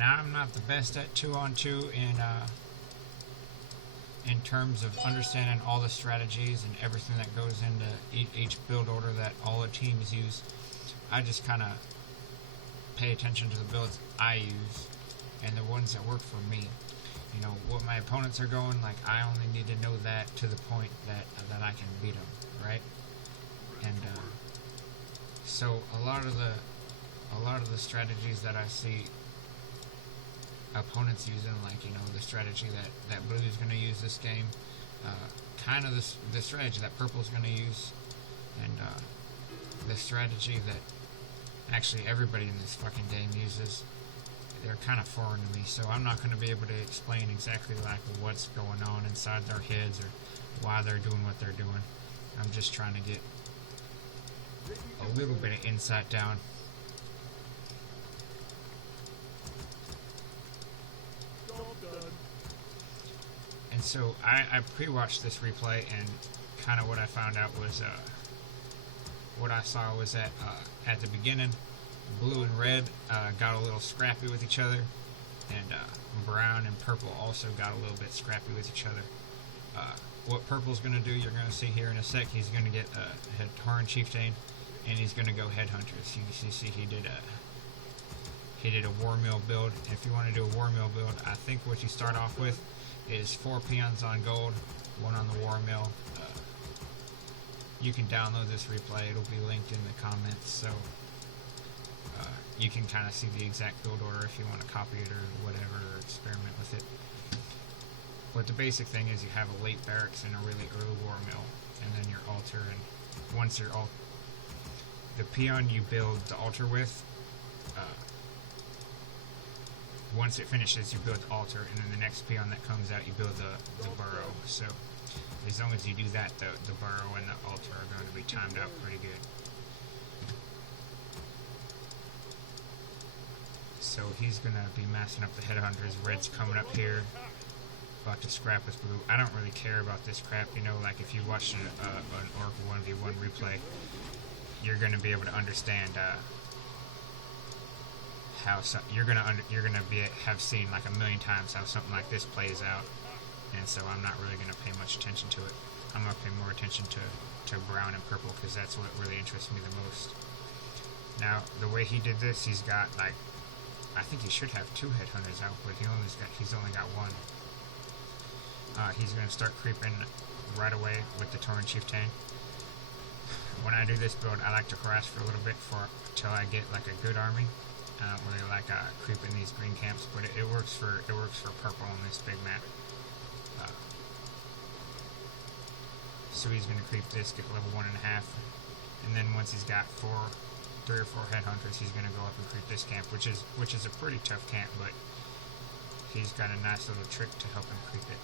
Now, I'm not the best at 2-on-2 in terms of understanding all the strategies and everything that goes into each build order that all the teams use. I just kind of pay attention to the builds I use and the ones that work for me. You know, what my opponents are going, like, I only need to know that to the point that I can beat them, right? And so a lot of the strategies that I see opponents using, like, you know, the strategy that blue is going to use this game, kind of the strategy that purple is going to use, and the strategy that actually everybody in this fucking game uses, they're kind of foreign to me, so I'm not going to be able to explain exactly like what's going on inside their heads or why they're doing what they're doing. I'm just trying to get a little bit of insight down. And so I pre-watched this replay, and kind of what I found out was, what I saw was that at the beginning, blue and red got a little scrappy with each other, and brown and purple also got a little bit scrappy with each other. What purple's going to do, you're going to see here in a sec. He's going to get a Tauren Chieftain, and he's going to go Headhunters. You see he did a War Mill build. If you want to do a War Mill build, I think what you start off with is 4 peons on gold, 1 on the War Mill. You can download this replay. It'll be linked in the comments, so you can kind of see the exact build order if you want to copy it or whatever, or experiment with it. But the basic thing is you have a late barracks and a really early War Mill, and then your altar, and once your the peon you build the altar with, once it finishes, you build the altar, and then the next peon that comes out, you build the burrow. So as long as you do that, the burrow and the altar are going to be timed out pretty good. So he's going to be massing up the Headhunters. Red's coming up here, about to scrap with blue. I don't really care about this crap, you know, like if you watch an Orc 1v1 replay, you're going to be able to understand how you're gonna have seen like a million times how something like this plays out, and so I'm not really gonna pay much attention to it. I'm gonna pay more attention to brown and purple, because that's what really interests me the most. Now, the way he did this, he's got like, I think he should have 2 Headhunters out, but he's only got 1. He's gonna start creeping right away with the Tauren Chieftain. When I do this build, I like to harass for a little bit till I get like a good army. I don't really like creeping these green camps, but it works for purple on this big map. So he's going to creep this, get level 1.5, and then once he's got 3 or 4 Headhunters, he's going to go up and creep this camp, which is a pretty tough camp, but he's got a nice little trick to help him creep it.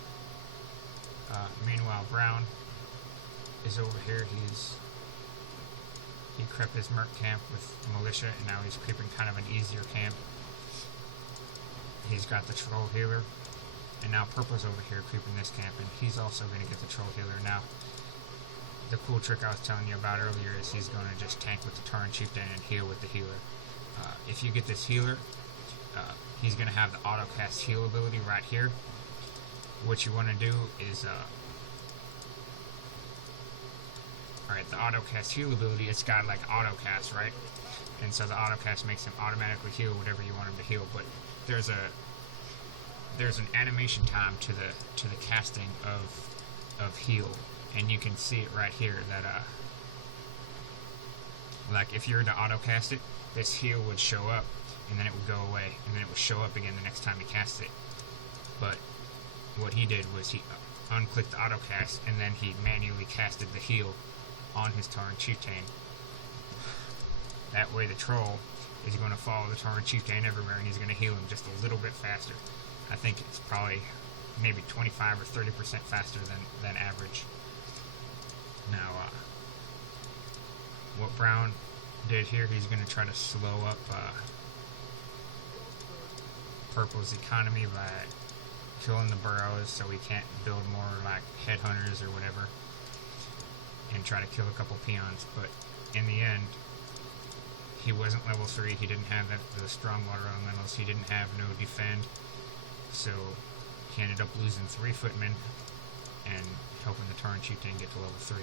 Meanwhile, brown is over here. He crept his merc camp with militia, and now he's creeping kind of an easier camp. He's got the troll healer, and now purple's over here creeping this camp, and he's also going to get the troll healer. Now, the cool trick I was telling you about earlier is he's going to just tank with the Tauren Chieftain and heal with the healer. If you get this healer, he's going to have the auto cast heal ability right here. What you want to do is alright, the auto-cast heal ability, it's got like auto-cast, right? And so the auto-cast makes him automatically heal whatever you want him to heal, but there's an animation time to the casting of heal, and you can see it right here that like if you were to auto-cast it, this heal would show up, and then it would go away, and then it would show up again the next time you cast it. But what he did was he unclicked the auto-cast, and then he manually casted the heal on his Tauren Chieftain. That way the troll is going to follow the Tauren Chieftain everywhere, and he's going to heal him just a little bit faster. I think it's probably maybe 25 or 30% faster than average. Now, what brown did here, he's going to try to slow up purple's economy by killing the burrows so he can't build more like Headhunters or whatever, and try to kill a couple peons, but in the end, he wasn't level 3, he didn't have the strong water elementals, he didn't have no defend, so he ended up losing 3 footmen and helping the Tauren Chieftain get to level 3.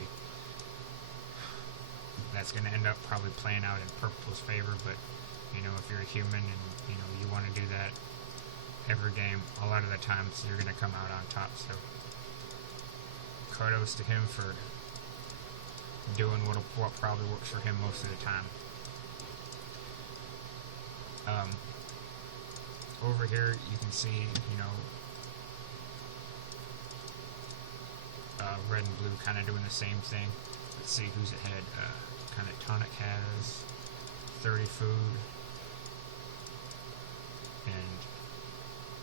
That's going to end up probably playing out in Purple's favor, but, you know, if you're a human and, you know, you want to do that every game, a lot of the times you're going to come out on top, so kudos to him for doing what probably works for him most of the time. Over here you can see, you know, red and blue kind of doing the same thing. Let's see who's ahead. Kind of Tonic has 30 food, and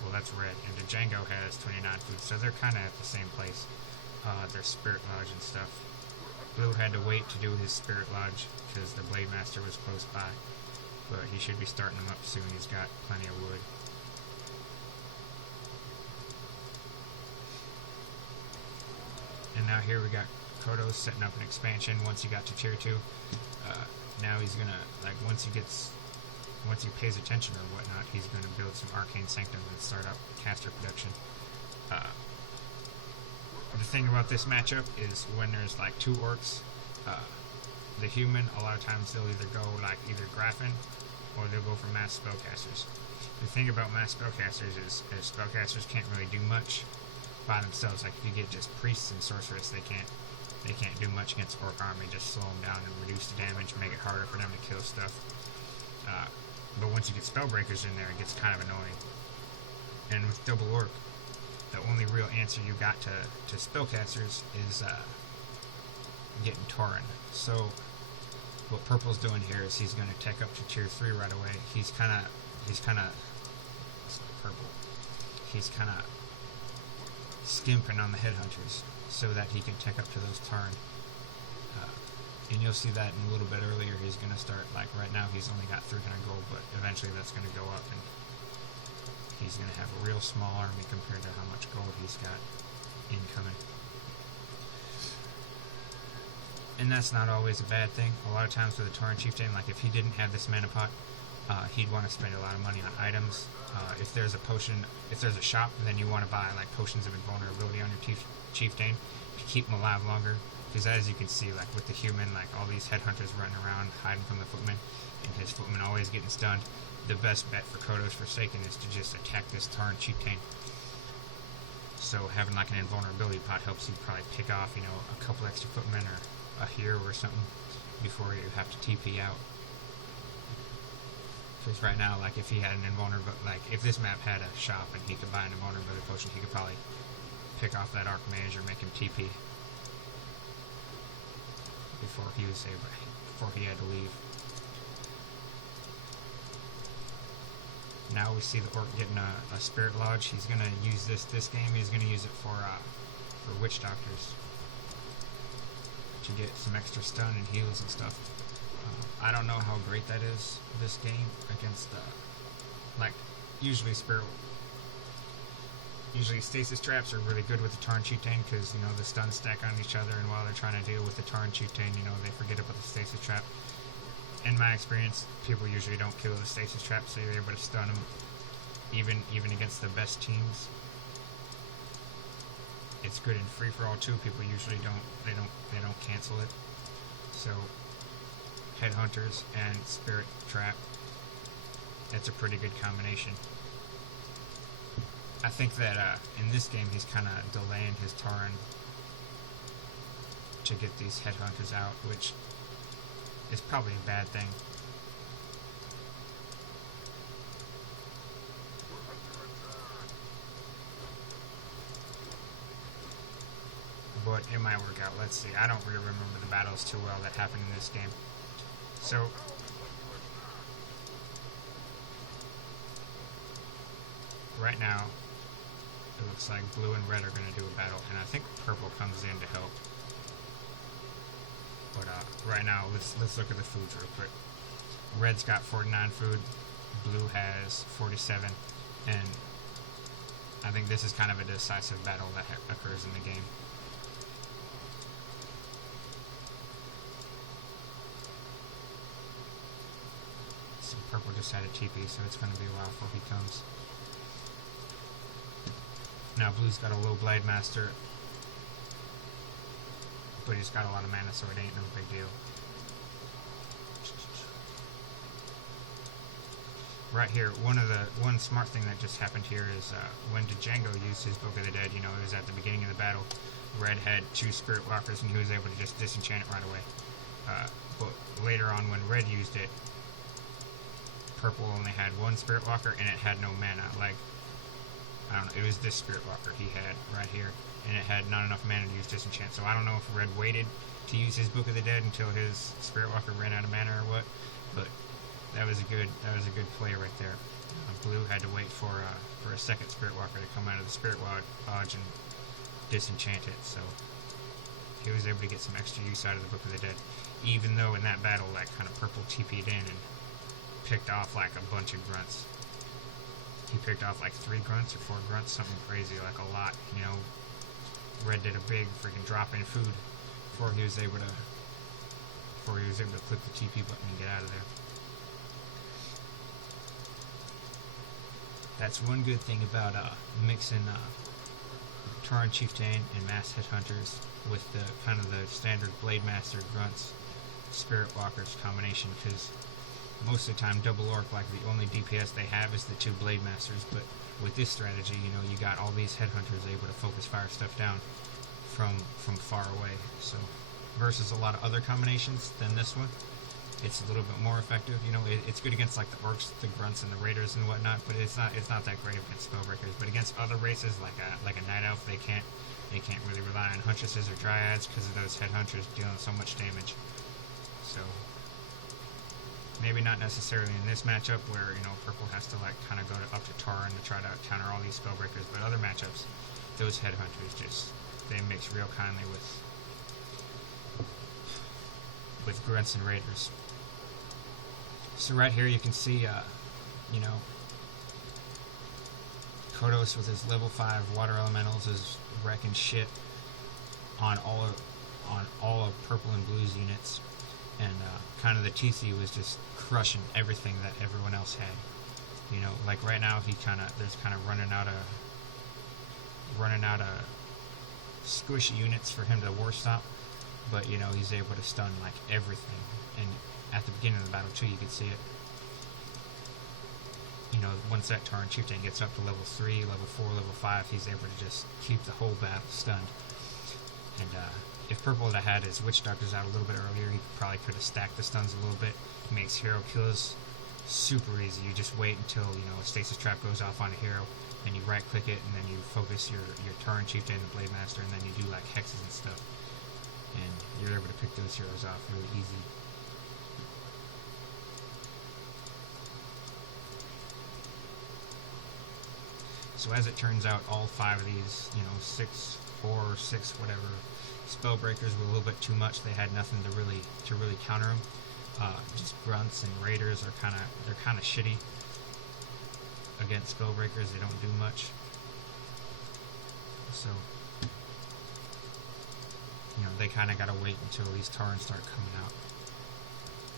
well, that's red, and the Django has 29 food, so they're kind of at the same place. Their Spirit Lodge and stuff. Blue had to wait to do his Spirit Lodge because the Blade Master was close by, but he should be starting them up soon. He's got plenty of wood. And now here we got Kodos setting up an expansion once he got to tier 2. Now he's gonna, like, once he pays attention or whatnot, he's gonna build some Arcane Sanctum and start up caster production. The thing about this matchup is when there's like 2 orcs, the human, a lot of times they'll either go like either Graffin or they'll go for mass spellcasters. The thing about mass spellcasters is spellcasters can't really do much by themselves. Like if you get just priests and sorceress, they can't do much against orc army. Just slow them down and reduce the damage, make it harder for them to kill stuff. But once you get spellbreakers in there, it gets kind of annoying. And with double orc, the only real answer you got to spellcasters is getting Tauren. So what Purple's doing here is he's going to tech up to tier 3 right away. He's kind of Purple. He's kind of skimping on the headhunters so that he can tech up to those Tauren. And you'll see that in a little bit earlier. He's going to start, like right now he's only got 300 gold, but eventually that's going to go up and he's going to have a real small army compared to how much gold he's got incoming. And that's not always a bad thing. A lot of times with a Tauren Chieftain, like if he didn't have this mana pot, he'd want to spend a lot of money on items. If there's a potion, if there's a shop, then you want to buy like potions of invulnerability on your Chieftain to keep him alive longer. Because as you can see, like with the human, like all these headhunters running around hiding from the footman, and his footman always getting stunned, the best bet for Kodos Forsaken is to just attack this Tauren Chieftain. So having like an invulnerability pot helps you probably pick off, you know, a couple extra footmen or a hero or something before you have to TP out. Because right now, like if he had an invulnerability, like if this map had a shop and he could buy an invulnerability potion, he could probably pick off that Archmage or make him TP before he had to leave. Now we see the orc getting a Spirit Lodge. He's gonna use this game. He's gonna use it for Witch Doctors to get some extra stun and heals and stuff. I don't know how great that is this game against like usually stasis traps are really good with the Tauren Chieftain because, you know, the stuns stack on each other, and while they're trying to deal with the Tauren Chieftain, you know, they forget about the stasis trap. In my experience, people usually don't kill the stasis trap, so you're able to stun them even against the best teams. It's good in free for all too. People usually don't cancel it. So headhunters and spirit trap, that's a pretty good combination. I think that in this game he's kind of delaying his Tauren to get these headhunters out, which is probably a bad thing. But it might work out. Let's see. I don't really remember the battles too well that happened in this game. So right now it looks like blue and red are going to do a battle, and I think purple comes in to help. But right now, let's look at the foods real quick. Red's got 49 food, blue has 47, and I think this is kind of a decisive battle that occurs in the game. purple just had a TP, so it's going to be a while before he comes. Now blue's got a low Blade Master, but he's got a lot of mana, so it ain't no big deal. Right here, one smart thing that just happened here is when Django used his Book of the Dead, you know, it was at the beginning of the battle. Red had 2 Spirit Walkers, and he was able to just disenchant it right away. But later on, when Red used it, Purple only had 1 Spirit Walker, and it had no mana. Like, I don't know, it was this Spirit Walker he had right here, and it had not enough mana to use disenchant. So I don't know if Red waited to use his Book of the Dead until his Spirit Walker ran out of mana or what, but that was a good play right there. Blue had to wait for a second Spirit Walker to come out of the Spirit Lodge and disenchant it, so he was able to get some extra use out of the Book of the Dead, even though in that battle that kind of purple TP'd in and picked off like a bunch of grunts. He picked off like 3 grunts or 4 grunts, something crazy, like a lot, you know. Red did a big freaking drop in food before he was able to click the TP button and get out of there. That's one good thing about mixing Tauren Chieftain and Mass Headhunters with the kind of the standard Blade Master Grunts Spirit Walkers combination, because most of the time double orc, like the only DPS they have is the 2 Blade Masters, but with this strategy, you know, you got all these Headhunters able to focus fire stuff down from far away. So versus a lot of other combinations than this one, it's a little bit more effective. You know, it's good against like the orcs, the grunts, and the raiders and whatnot, but it's not that great against spellbreakers. But against other races like a night elf, they can't really rely on huntresses or dryads because of those headhunters dealing so much damage. So maybe not necessarily in this matchup where, you know, purple has to like kind of go up to Tauren to try to counter all these spellbreakers, but other matchups, those headhunters they mix real kindly with grunts and raiders. So right here you can see, you know, Kodos with his level 5 water elementals is wrecking shit on all of purple and blue's units, and kind of the TC was just crushing everything that everyone else had. You know, like right now there's kind of running out of squishy units for him to war stomp, but you know, he's able to stun like everything. And at the beginning of the battle too, you can see it. You know, once that Tauren Chieftain gets up to level 3, level 4, level 5, he's able to just keep the whole battle stunned. And if purple had had his Witch Doctors out a little bit earlier, he probably could have stacked the stuns a little bit. Makes hero kills super easy. You just wait until, you know, a stasis trap goes off on a hero, and you right click it, and then you focus your Tauren Chieftain and the Blade Master, and then you do like hexes and stuff, and you're able to pick those heroes off really easy. So as it turns out, all 5 of these, you know, 6, 4, 6, whatever, spellbreakers were a little bit too much. They had nothing to really counter them. Just grunts and raiders are kind of shitty against spellbreakers. They don't do much. So, you know, they kind of got to wait until these Taurens start coming out,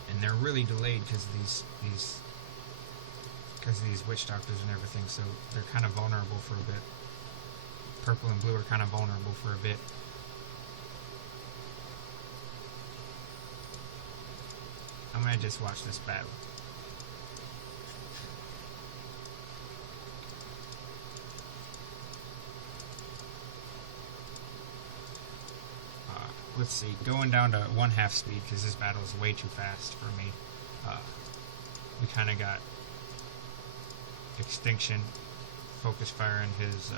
and they're really delayed because of these Witch Doctors and everything, so they're kind of vulnerable for a bit. Purple and blue are kind of vulnerable for a bit. I'm going to just watch this battle. Let's see, going down to 1/2 speed because this battle is way too fast for me. We kind of got Extlnction, focus fire, and his,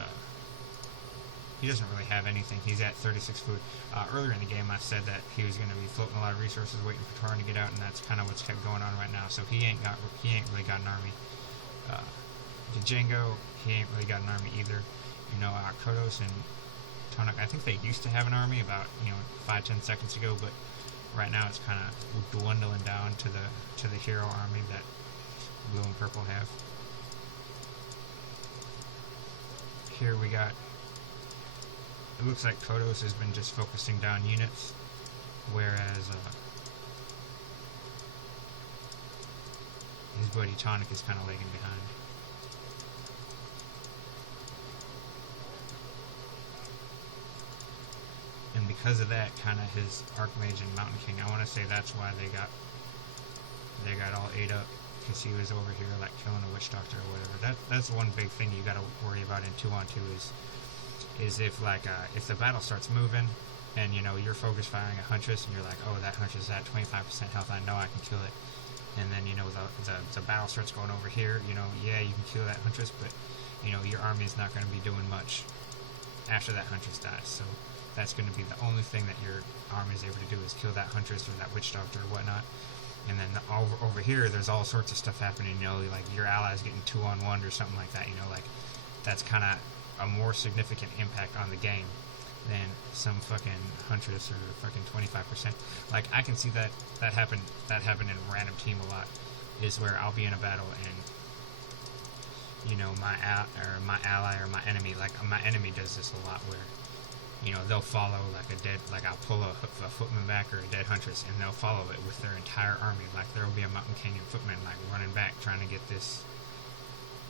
he doesn't really have anything. He's at 36 food. Earlier in the game I said that he was going to be floating a lot of resources waiting for Tauren to get out, and that's kind of what's kept going on right now. So he ain't really got an army. Django, he ain't really got an army either. You know, Kodos and Tonic, I think they used to have an army about, you know, 5-10 seconds ago, but right now it's kind of dwindling down to the hero army that blue and purple have. Here we got, it looks like Kodos has been just focusing down units, whereas his buddy Tonic is kind of lagging behind. And because of that, kind of his Archmage and Mountain King, I want to say that's why they got all ate up, because he was over here like killing a witch doctor or whatever. That's one big thing you got to worry about in 2-on-2 is if if the battle starts moving and you're focus firing a Huntress and you're like, oh, that Huntress is at 25% health, I know I can kill it. And then the battle starts going over here. Yeah, you can kill that Huntress, but your army's not going to be doing much after that Huntress dies. So that's going to be the only thing that your army is able to do is kill that Huntress or that Witch Doctor or whatnot. And then over here, there's all sorts of stuff happening, like your allies getting 2-on-1 or something like that, like that's kind of a more significant impact on the game than some fucking Huntress or fucking 25%. Like, I can see that happen in random team a lot, is where I'll be in a battle and, my ally or my enemy, like my enemy does this a lot where, they'll follow like I'll pull a footman back or a dead Huntress, and they'll follow it with their entire army. Like, there will be a Mountain King and footman like running back trying to get this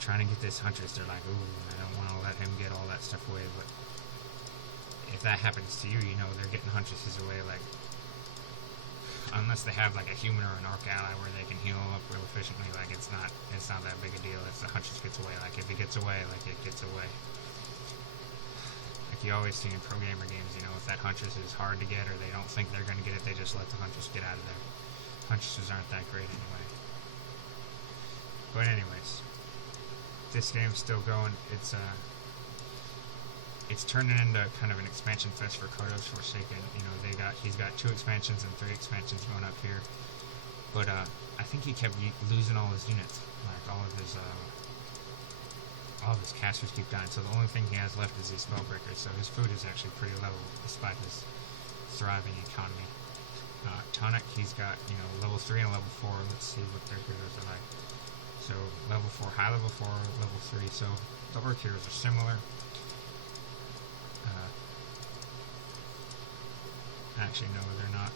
Huntress. They're like, ooh, I don't want to let him get all that stuff away. But if that happens to you, they're getting Huntresses away, like, unless they have like a human or an orc ally where they can heal up real efficiently, like it's not that big a deal if the Huntress gets away. Like, if it gets away, like it gets away. Like you always see in pro gamer games, if that Huntress is hard to get or they don't think they're going to get it, they just let the Huntress get out of there. Huntresses aren't that great anyway. But anyways, this game's still going. It's turning into kind of an expansion fest for Kodos Forsaken. He's got 2 expansions and 3 expansions going up here. But I think he kept losing all his units, like all of his casters keep dying. So the only thing he has left is these spellbreakers. So his food is actually pretty low despite his thriving economy. Tonic, he's got level 3 and level 4. Let's see what their heroes are like. So level 4, high level 4, level 3. So the orc heroes are similar. Actually, no, they're not.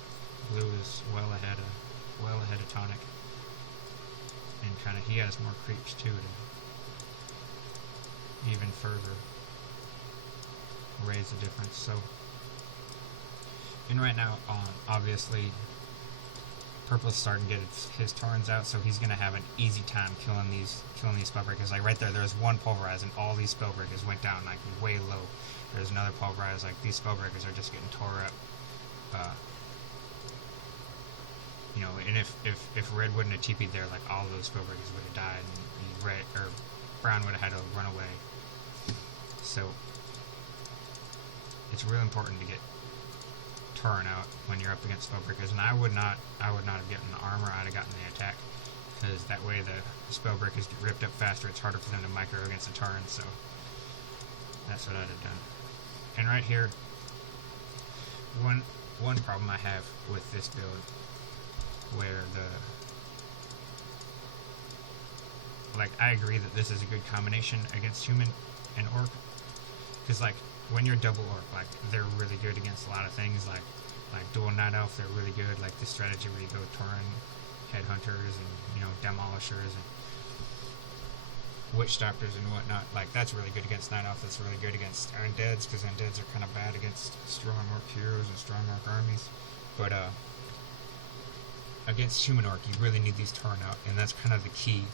Blue is well ahead of Tonic, and kind of he has more creeps too to even further raise the difference. So, and right now, obviously, Purple's starting to get his Taurens out, so he's gonna have an easy time killing these spellbreakers. Like right there was one pulverize, and all these spellbreakers went down like way low. There's another pulverize, like these spellbreakers are just getting tore up. And if Red wouldn't have TP'd there, like all of those spellbreakers would have died, and Red or Brown would have had to run away. So it's really important to get Tauren out when you're up against spellbreakers, and I would not have gotten the armor. I'd have gotten the attack, because that way the spellbreakers get ripped up faster. It's harder for them to micro against the Tauren, so that's what I'd have done. And right here, one problem I have with this build, where I agree that this is a good combination against human and orc, because like when you're double orc, like they're really good against a lot of things, like dual night elf, they're really good, like the strategy where you go Tauren, headhunters, and demolishers and witch doctors and whatnot, like that's really good against night elf. That's really good against undeads, because undeads are kind of bad against strong orc heroes and strong orc armies. But against human orc, you really need these Tauren out, and that's kind of the key.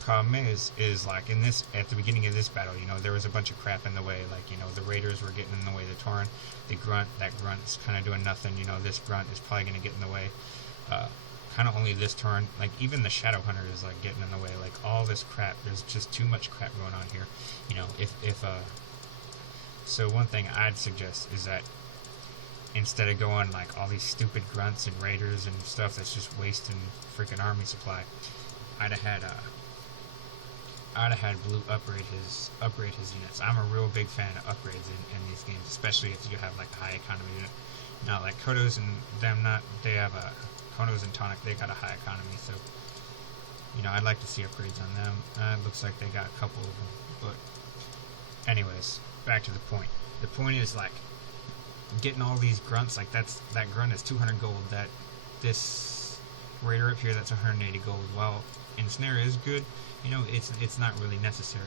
Problem is like at the beginning of this battle, there was a bunch of crap in the way, like the raiders were getting in the way of the Tauren. That grunt's kind of doing nothing. This grunt is probably going to get in the way. Kind of only this Tauren, like even the Shadow Hunter is like getting in the way, like all this crap. There's just too much crap going on here. So one thing I'd suggest is that instead of going like all these stupid grunts and raiders and stuff that's just wasting freaking army supply, I'd have had Blue upgrade his units. I'm a real big fan of upgrades in these games, especially if you have like a high economy unit. Now like Kodos and them, they have a Kodos and Tonic, they got a high economy, so I'd like to see upgrades on them. It looks like they got a couple of them, but anyways, back to the point. The point is like getting all these grunts, like that grunt is 200 gold. That this Raider up here, that's 180 gold. While Ensnare is good, you know, it's not really necessary.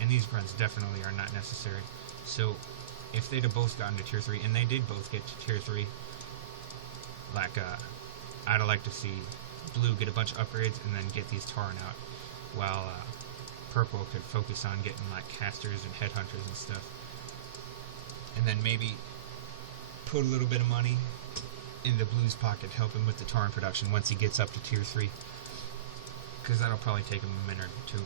And these grunts definitely are not necessary. So if they'd have both gotten to tier 3, and they did both get to tier 3, like, I'd have liked to see blue get a bunch of upgrades and then get these Tauren out, while purple could focus on getting like casters and headhunters and stuff. And then maybe put a little bit of money into blue's pocket to help him with the Tauren production once he gets up to tier 3. Because that'll probably take him a minute or two.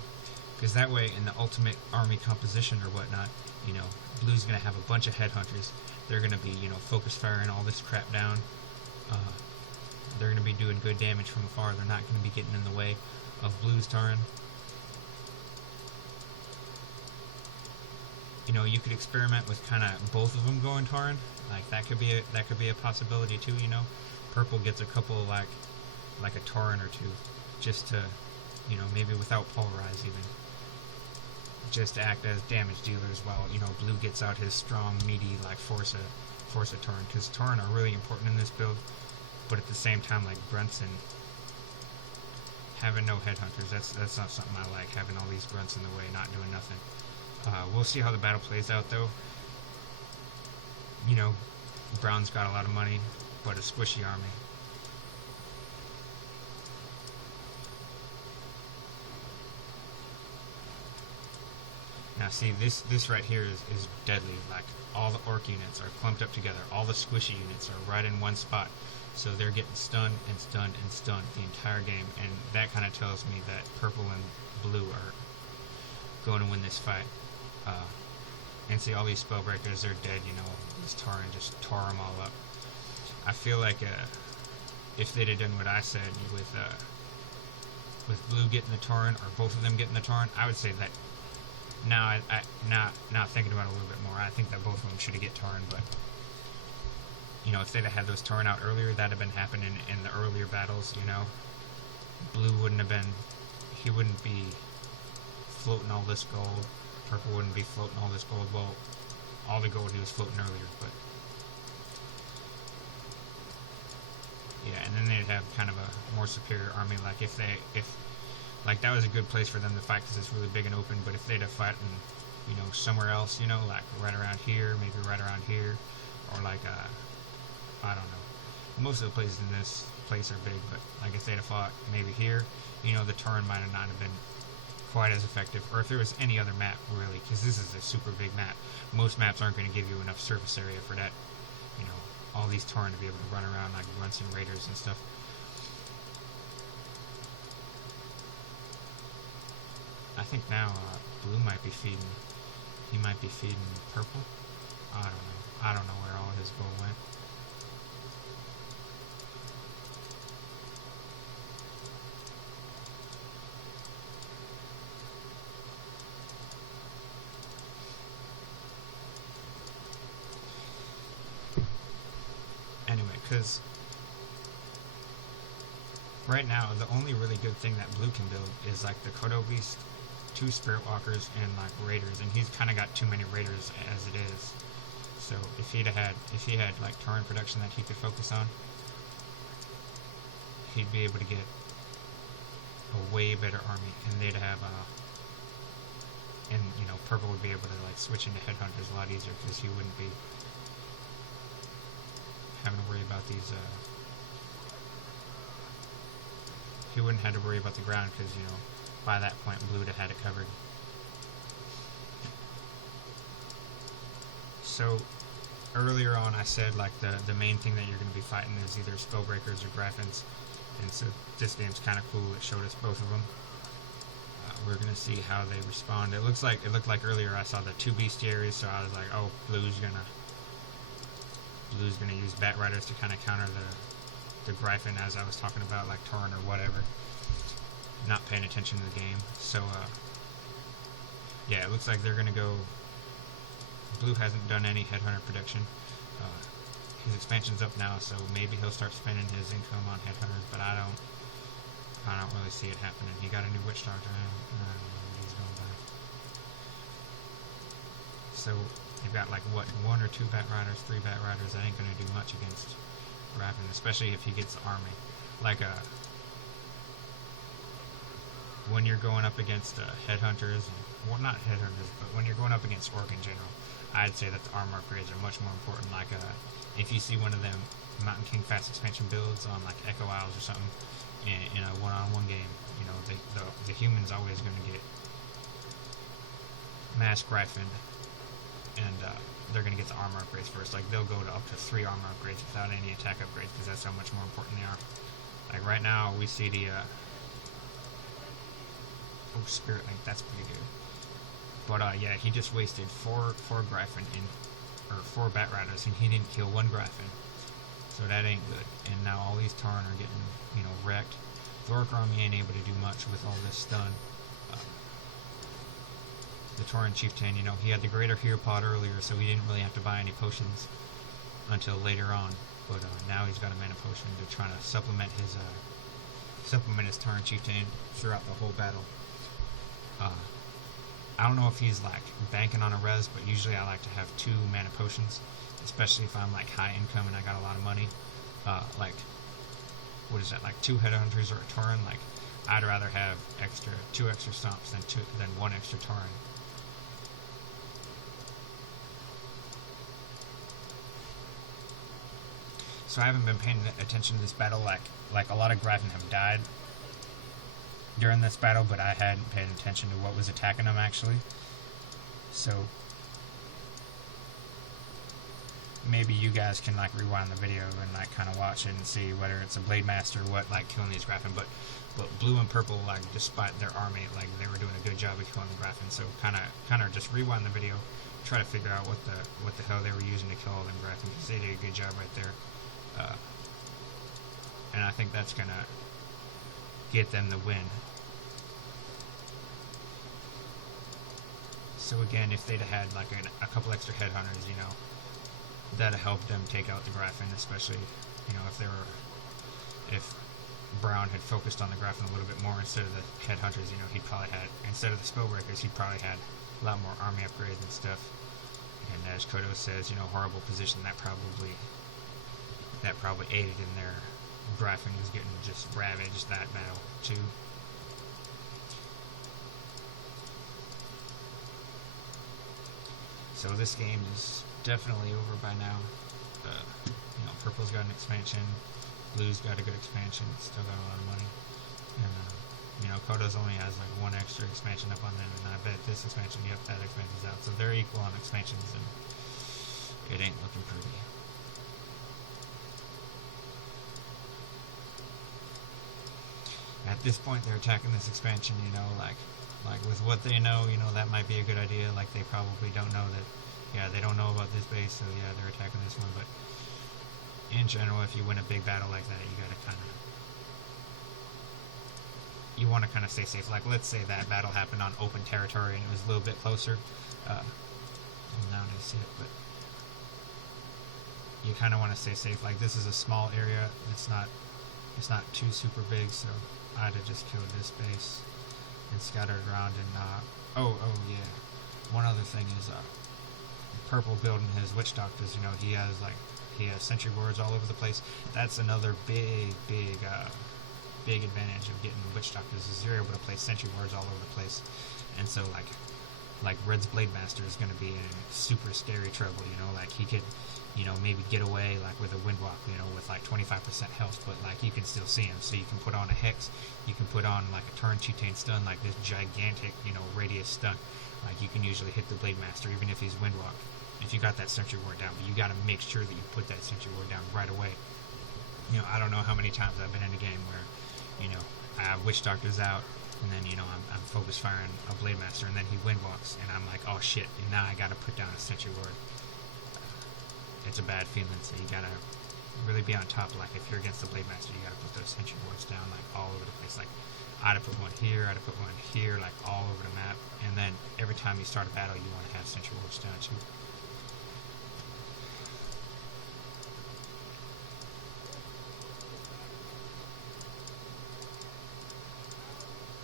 Because that way, in the ultimate army composition or whatnot, you know, blue's going to have a bunch of headhunters. They're going to be, you know, focus firing all this crap down. They're going to be doing good damage from afar. They're not going to be getting in the way of blue's Tauren. You know, you could experiment with kind of both of them going Tauren. Like that could be a possibility too. You know, purple gets a couple like a Tauren or two, just to, you know, maybe without pulverize even, just to act as damage dealers, while, you know, blue gets out his strong, meaty like Forza Tauren, because Tauren are really important in this build. But at the same time, like grunts and having no headhunters, that's not something I like. Having all these grunts in the way, not doing nothing. We'll see how the battle plays out, though. You know, brown's got a lot of money, but a squishy army. Now see, this right here is deadly. Like, all the orc units are clumped up together. All the squishy units are right in one spot. So they're getting stunned and stunned and stunned the entire game. And that kind of tells me that purple and blue are going to win this fight. And see, all these spellbreakers, they're dead, you know. This Tauren just tore them all up. I feel like if they'd have done what I said with blue getting the Tauren, or both of them getting the Tauren, I would say that. Now, now thinking about it a little bit more, I think that both of them should have get Tauren, but, you know, if they'd have had those Tauren out earlier, that'd have been happening in the earlier battles, you know. Blue wouldn't have been, he wouldn't be floating all this gold. Purple wouldn't be floating all this gold. Well, all the gold he was floating earlier, but yeah, and then they'd have kind of a more superior army. Like if like that was a good place for them to fight because it's really big and open. But if they'd have fought in, you know, somewhere else, you know, like right around here, maybe right around here, or like I don't know. Most of the places in this place are big, but like if they'd have fought maybe here, you know, the Tauren might have not have been quite as effective, or if there was any other map really, because this is a super big map. Most maps aren't going to give you enough surface area for that, you know, all these Tauren to be able to run around like grunts and raiders and stuff. I think now blue might be feeding, he might be feeding purple. I don't know where all his gold went. Because right now, the only really good thing that blue can build is like the Kodos+, 2 Spirit Walkers, and like Raiders, and he's kind of got too many Raiders as it is. So if he had like Tauren production that he could focus on, he'd be able to get a way better army, and they'd have and you know, purple would be able to like switch into headhunters a lot easier because he wouldn't be having to worry about these, he wouldn't have to worry about the ground because, you know, by that point blue would have had it covered. So earlier on I said like the main thing that you're going to be fighting is either spellbreakers or griffins, and so this game's kind of cool. It showed us both of them. We're going to see how they respond. It looked like earlier I saw the 2 bestiaries, so I was like, oh, blue's gonna use Bat Riders to kind of counter the Gryphon, as I was talking about, like Tauren or whatever. Not paying attention to the game. So, yeah, it looks like they're going to go... Blue hasn't done any Headhunter production. His expansion's up now, so maybe he'll start spending his income on Headhunters, but I don't really see it happening. He got a new Witch Doctor, he's going back. So... You've got like what, 1 or 2 Bat Riders, 3 Bat Riders. That ain't gonna do much against Gryphon, especially if he gets the army. Like when you're going up against headhunters, well, not headhunters, but when you're going up against orc in general, I'd say that the armor upgrades are much more important. Like, if you see one of them Mountain King fast expansion builds on like Echo Isles or something in a one-on-one game, you know, the human's always going to get mass Gryphon, and they're going to get the armor upgrades first. Like, they'll go to up to 3 armor upgrades without any attack upgrades, because that's how much more important they are. Like, right now, we see the Spirit Link, that's pretty good. But yeah, he just wasted 4 Gryphon or 4 Bat Riders, and he didn't kill 1 Gryphon. So that ain't good. And now all these Tauren are getting, you know, wrecked. The Orc army ain't able to do much with all this stun. The Tauren chieftain, you know, he had the greater hero pod earlier, so he didn't really have to buy any potions until later on. But now he's got a mana potion to try to supplement his Tauren chieftain throughout the whole battle. I don't know if he's like banking on a res, but usually I like to have 2 mana potions, especially if I'm like high income and I got a lot of money. Like, what is that? Like 2 headhunters or a Tauren? Like, I'd rather have 2 extra stomps than 1 extra Tauren. So I haven't been paying attention to this battle. Like a lot of Gryphon have died during this battle, but I hadn't paid attention to what was attacking them actually. So maybe you guys can like rewind the video and like kind of watch it and see whether it's a Blade Master or what, like killing these Gryphon. But blue and purple, like despite their army, like they were doing a good job of killing the Gryphon. So kind of just rewind the video, try to figure out what the hell they were using to kill all them Gryphon, because they did a good job right there. And I think that's gonna get them the win. So again, if they'd had like a couple extra headhunters, you know, that'd help them take out the Gryphon, especially, you know, if Brown had focused on the Gryphon a little bit more instead of the headhunters, you know, he'd probably had, instead of the spellbreakers, he'd probably had a lot more army upgrades and stuff. And as Kodos says, you know, horrible position, that probably aided in their Gryphon was getting just ravaged that battle too. So this game is definitely over by now. You know, purple's got an expansion, blue's got a good expansion, it's still got a lot of money, and you know, Kodos only has like 1 extra expansion up on them, and I bet this expansion, yep, that expansion's out. So they're equal on expansions, and it ain't looking pretty. At this point, they're attacking this expansion, you know, like with what they know, you know, that might be a good idea. Like, they probably don't know that, yeah, they don't know about this base, so yeah, they're attacking this one. But in general, if you win a big battle like that, you gotta you want to kind of stay safe. Like, let's say that battle happened on open territory and it was a little bit closer. Now I see it, but you kind of want to stay safe. Like, this is a small area. It's not too super big, so I'd have just killed this base and scattered around. And oh yeah, one other thing is purple building his witch doctors. You know, he has sentry wards all over the place. That's another big advantage of getting witch doctors, is you're able to place sentry wards all over the place. And so like Red's Blade Master is going to be in super scary trouble. You know, like he could, you know, maybe get away like with a windwalk, you know, with like 25% health, but like you can still see him. So you can put on a hex, you can put on like a Tauren chieftain stun, like this gigantic, you know, radius stun. Like you can usually hit the Blade Master even if he's windwalked, if you got that sentry ward down. But you got to make sure that you put that sentry ward down right away. You know, I don't know how many times I've been in a game where, you know, I have witch doctors out, and then, you know, I'm focus firing a Blade Master, and then he windwalks, and I'm like, oh shit, and now I gotta put down a sentry ward. It's a bad feeling, so you gotta really be on top. Like, if you're against the Blade Master, you gotta put those sentry wards down, like, all over the place. Like, I'd have put one here, I'd have put one here, like, all over the map, and then every time you start a battle, you want to have sentry wards down, too.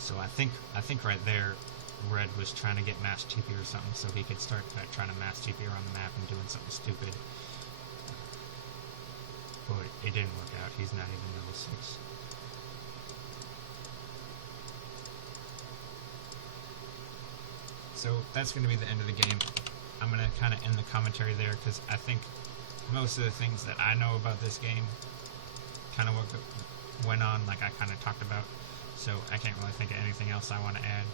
So I think right there, Red was trying to get mass TP or something, so he could start trying to mass TP around the map and doing something stupid. But it didn't work out. He's not even level 6. so that's going to be the end of the game. I'm going to kind of end the commentary there because I think most of the things that I know about this game, kind of what went on, like I kind of talked about. So I can't really think of anything else I want to add.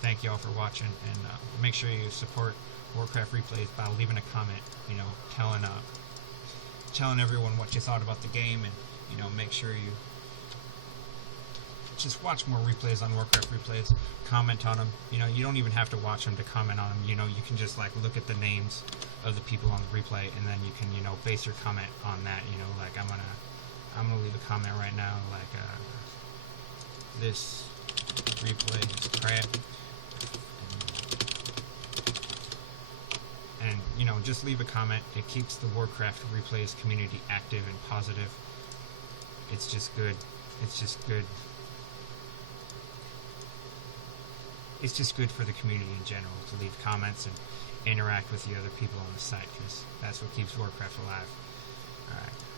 Thank you all for watching, and make sure you support Warcraft Replays by leaving a comment, you know, telling everyone what you thought about the game, and, you know, make sure you just watch more replays on Warcraft Replays, comment on them. You know, you don't even have to watch them to comment on them. You know, you can just, like, look at the names of the people on the replay, and then you can, you know, base your comment on that. You know, like, I'm gonna leave a comment right now, like, this replay is crap. And, you know, just leave a comment. It keeps the Warcraft Replays community active and positive. It's just good. It's just good. It's just good for the community in general to leave comments and interact with the other people on the site, because that's what keeps Warcraft alive. Alright.